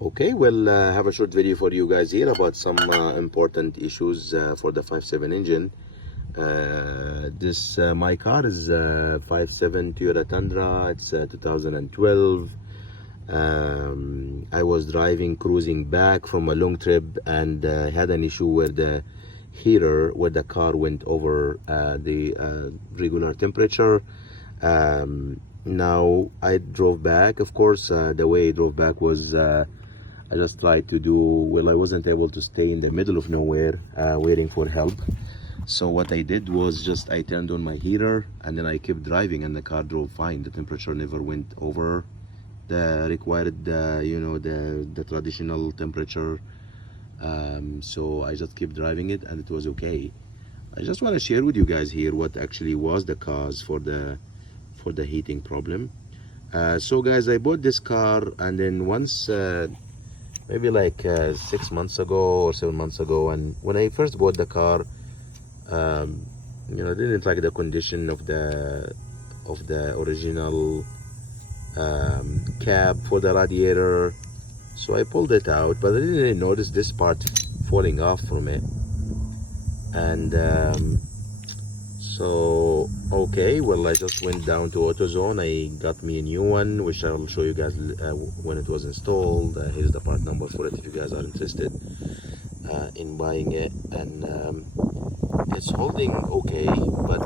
Okay, well, have a short video for you guys here about some important issues for the 5.7 engine. My car is 5.7 Toyota Tundra. It's 2012. I was cruising back from a long trip, and had an issue where the heater, where the car went over the regular temperature. Now I drove back. Of course, the way I drove back was I just tried to do, well, I wasn't able to stay in the middle of nowhere waiting for help. So what I did was just I turned on my heater, and then I kept driving, and the car drove fine. The temperature never went over the required, the traditional temperature. So I just kept driving it, and it was okay. I just want to share with you guys here what actually was the cause for the heating problem. So guys, I bought this car, and then once maybe like 6 months ago or 7 months ago, and when I first bought the car, I didn't like the condition of the original cap for the radiator, so I pulled it out, but I didn't really notice this part falling off from it. And so okay, well, I just went down to AutoZone. I got me a new one, which I'll show you guys when it was installed. Here's the part number for it if you guys are interested in buying it. And it's holding okay, but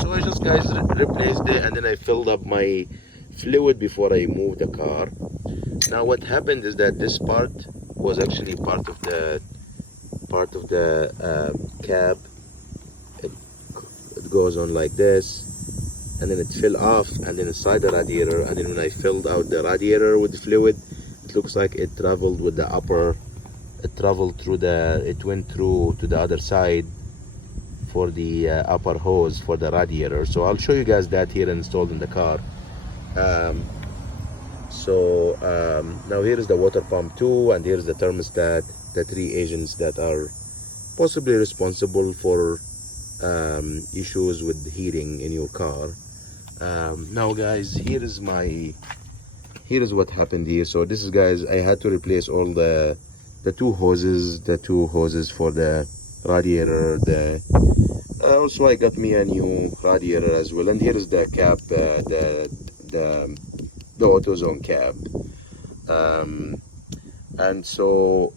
so I just guys replaced it, and then I filled up my fluid before I moved the car. Now what happened is that this part was actually part of the cap. It goes on like this, and then it fell off, and then inside the radiator, and then when I filled out the radiator with the fluid, it looks like it traveled with the upper, it went through to the other side for the upper hose for the radiator. So I'll show you guys that here installed in the car. Now here is the water pump too, and here's the thermostat, the three agents that are possibly responsible for issues with heating in your car. Now guys, here is what happened here. So this is, guys, I had to replace all the two hoses for the radiator. Also I got me a new radiator as well, and here is the cap, the AutoZone cap. And so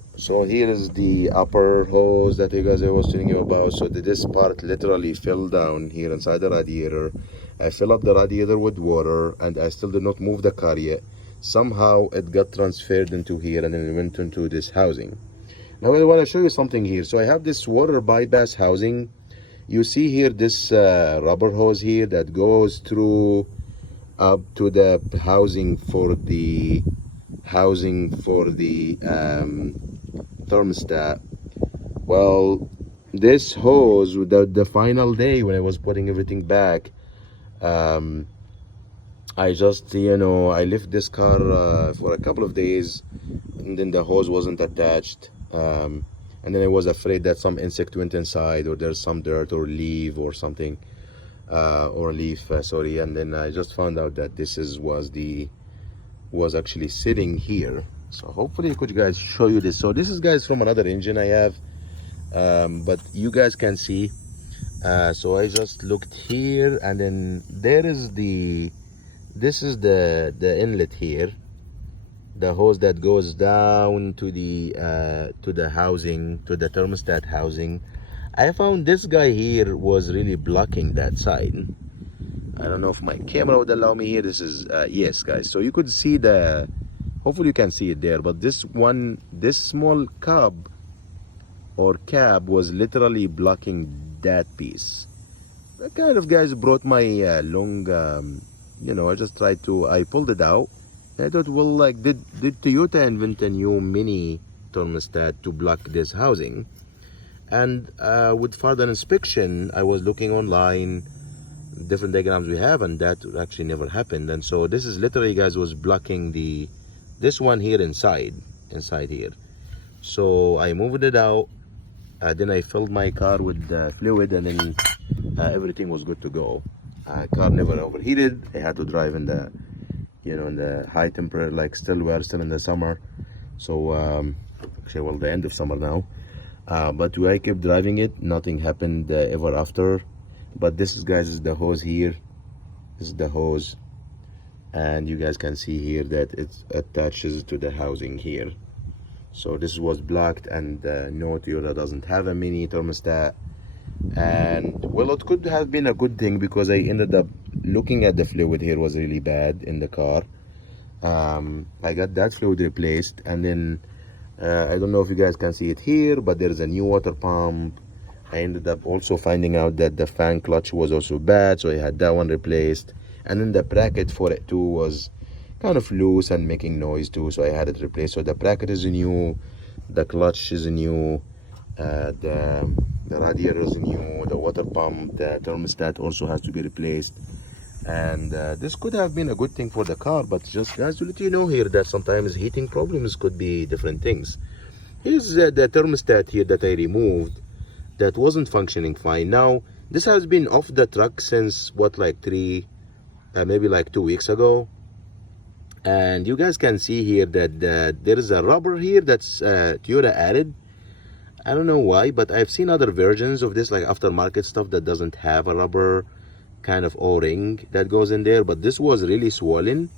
here is the upper hose that you guys I was telling you about. So this part literally fell down here inside the radiator. I fill up the radiator with water, and I still did not move the car yet. Somehow it got transferred into here, and then it went into this housing. Now I want to show you something here. So I have this water bypass housing. You see here this rubber hose here that goes through up to the housing for the thermostat. Well, this hose, the final day when I was putting everything back, I just I left this car for a couple of days, and then the hose wasn't attached, and then I was afraid that some insect went inside, or there's some dirt or leaf or something, sorry. And then I just found out that this was actually sitting here. So hopefully I could guys show you this. So this is, guys, from another engine I have, but you guys can see. So I just looked here, and then this is the inlet here, the hose that goes down to the housing, to the thermostat housing. I found this guy here was really blocking that side. I don't know if my camera would allow me here. This is yes, guys, so you could see hopefully you can see it there, but this small cub or cab was literally blocking that piece. That kind of, guys, brought my long I just I pulled it out. I thought, well, like, did Toyota invent a new mini thermostat to block this housing? And with further inspection, I was looking online, different diagrams we have, and that actually never happened. And so this is literally, guys, was blocking this one here inside here. So I moved it out, then I filled my car with fluid, and then everything was good to go. Car never overheated. I had to drive in the in the high temperature, like we are still in the summer, So actually, well, the end of summer now. But I kept driving it, nothing happened ever after. But this is, guys, is the hose here. This is the hose, and you guys can see here that it attaches to the housing here. So this was blocked, and no, Toyota doesn't have a mini thermostat. And well, it could have been a good thing, because I ended up looking at the fluid here was really bad in the car. I got that fluid replaced, and then I don't know if you guys can see it here, but there's a new water pump. I ended up also finding out that the fan clutch was also bad, so I had that one replaced. And then the bracket for it too was kind of loose and making noise too, so I had it replaced. So the bracket is new, the clutch is new, the radiator is new, the water pump, the thermostat also has to be replaced. And this could have been a good thing for the car, but just guys, to let you know here that sometimes heating problems could be different things. Here's the thermostat here that I removed that wasn't functioning fine. Now this has been off the truck since what, like maybe like 2 weeks ago. And you guys can see here that there is a rubber here that's Toyota added. I don't know why, but I've seen other versions of this, like aftermarket stuff, that doesn't have a rubber kind of o-ring that goes in there. But this was really swollen.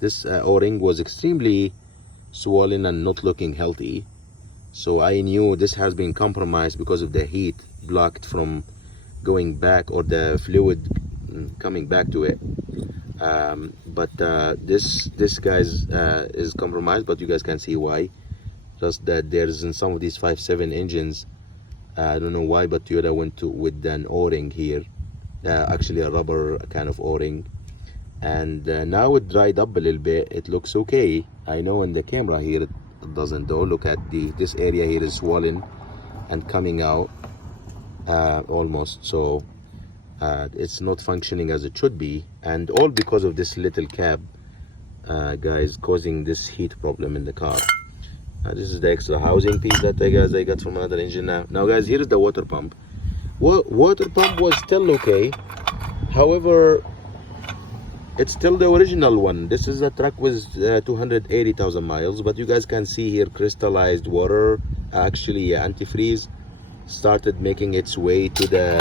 This o-ring was extremely swollen and not looking healthy. So I knew this has been compromised because of the heat blocked from going back, or the fluid coming back to it. But this guys is compromised, but you guys can see why. Just that there's in some of these 5.7 engines, I don't know why, but Toyota went with an o-ring here, actually a rubber kind of o-ring. And now it dried up a little bit. It looks okay. I know in the camera here it doesn't though. Look at this area here is swollen and coming out almost. So it's not functioning as it should be, and all because of this little cap, guys, causing this heat problem in the car. This is the extra housing piece that I got from another engine. Now guys, here is the water pump. Water pump was still okay. However, it's still the original one. This is a truck with 280,000 miles, but you guys can see here crystallized water, actually antifreeze, started making its way to the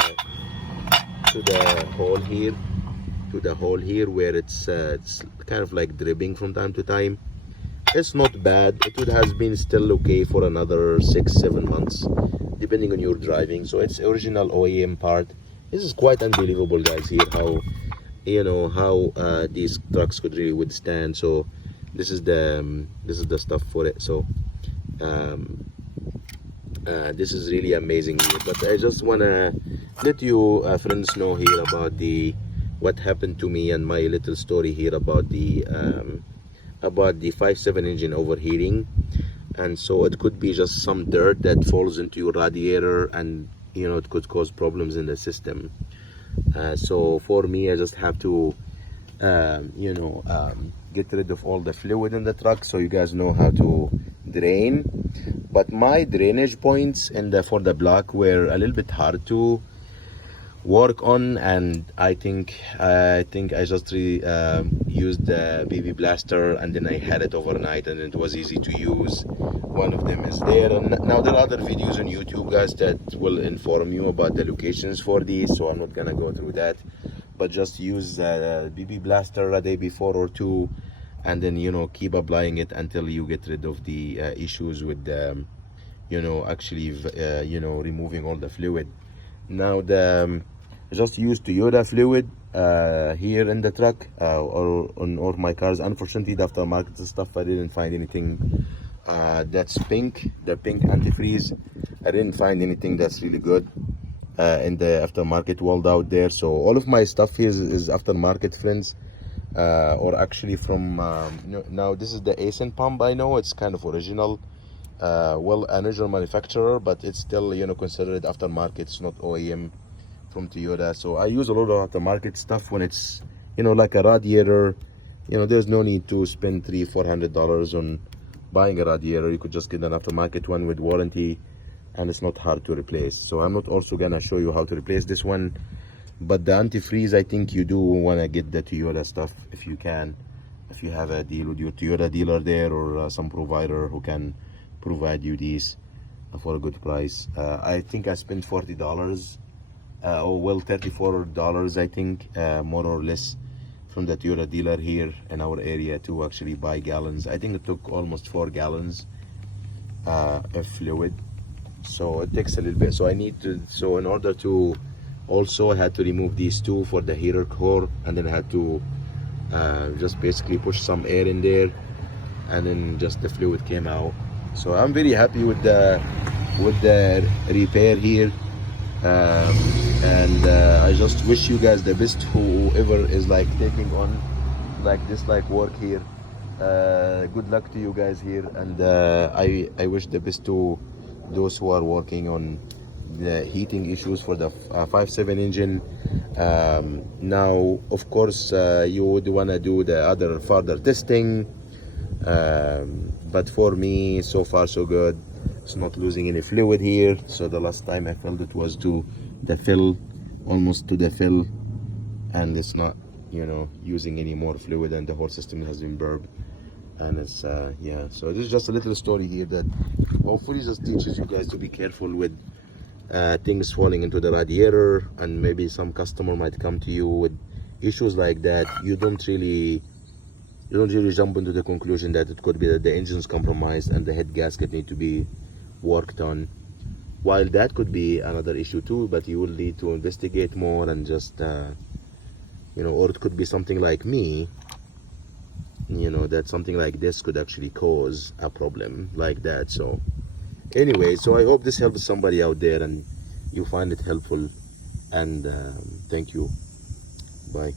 hole here, where it's kind of like dripping from time to time. It's not bad. It would have been still okay for another 6-7 months, depending on your driving. So it's original OEM part. This is quite unbelievable, guys, here how these trucks could really withstand. So this is the stuff for it. So this is really amazing here. But I just wanna let you friends know here about what happened to me, and my little story here about the 5.7 engine overheating. And so it could be just some dirt that falls into your radiator, and it could cause problems in the system. So for me, I just have to get rid of all the fluid in the truck, so you guys know how to drain. But my drainage points for the block were a little bit hard to work on, and I think I just used the BB blaster, and then I had it overnight, and it was easy to use. One of them is there, and now there are other videos on YouTube, guys, that will inform you about the locations for these, so I'm not gonna go through that. But just use BB blaster a day before or two, and then keep applying it until you get rid of the issues with actually removing all the fluid. Now I just used Toyota fluid here in the truck or on all my cars. Unfortunately, the aftermarket stuff, I didn't find anything that's pink, the pink antifreeze. I didn't find anything that's really good in the aftermarket world out there. So all of my stuff here is aftermarket, friends, or actually from now this is the ASIN pump. I know it's kind of original, well, an original manufacturer, but it's still considered aftermarket. It's not OEM from Toyota. So I use a lot of aftermarket stuff when it's like a radiator. There's no need to spend $300-400 on buying a radiator. You could just get an aftermarket one with warranty, and it's not hard to replace. So I'm not also gonna show you how to replace this one, but the antifreeze, I think you do want to get the Toyota stuff if you can. if you have a deal with your Toyota dealer there, or some provider who can provide you these for a good price. I think I spent $40, or well, $34, I think, more or less, from the Toyota dealer here in our area to actually buy gallons. I think it took almost 4 gallons of fluid, so it takes a little bit. So I need to, so in order to, also I had to remove these two for the heater core, and then I had to just basically push some air in there, and then just the fluid came out. So I'm very happy with the repair here, and I just wish you guys the best, whoever is like taking on like this like work here. Good luck to you guys here, and I wish the best to those who are working on the heating issues for the 5.7 engine. Now of course you would want to do the other further testing, but for me, so far so good. It's not losing any fluid here. So the last time I filled it was to the fill, almost to the fill, and it's not, you know, using any more fluid, and the whole system has been burped. And it's yeah, so this is just a little story here that hopefully just teaches you guys to be careful with things falling into the radiator, and maybe some customer might come to you with issues like that. You don't really jump into the conclusion that it could be that the engine's compromised and the head gasket need to be worked on, while that could be another issue too, but you will need to investigate more, and just you know, or it could be something like me, you know, that something like this could actually cause a problem like that. So anyway, so I hope this helps somebody out there and you find it helpful, and thank you. Bye.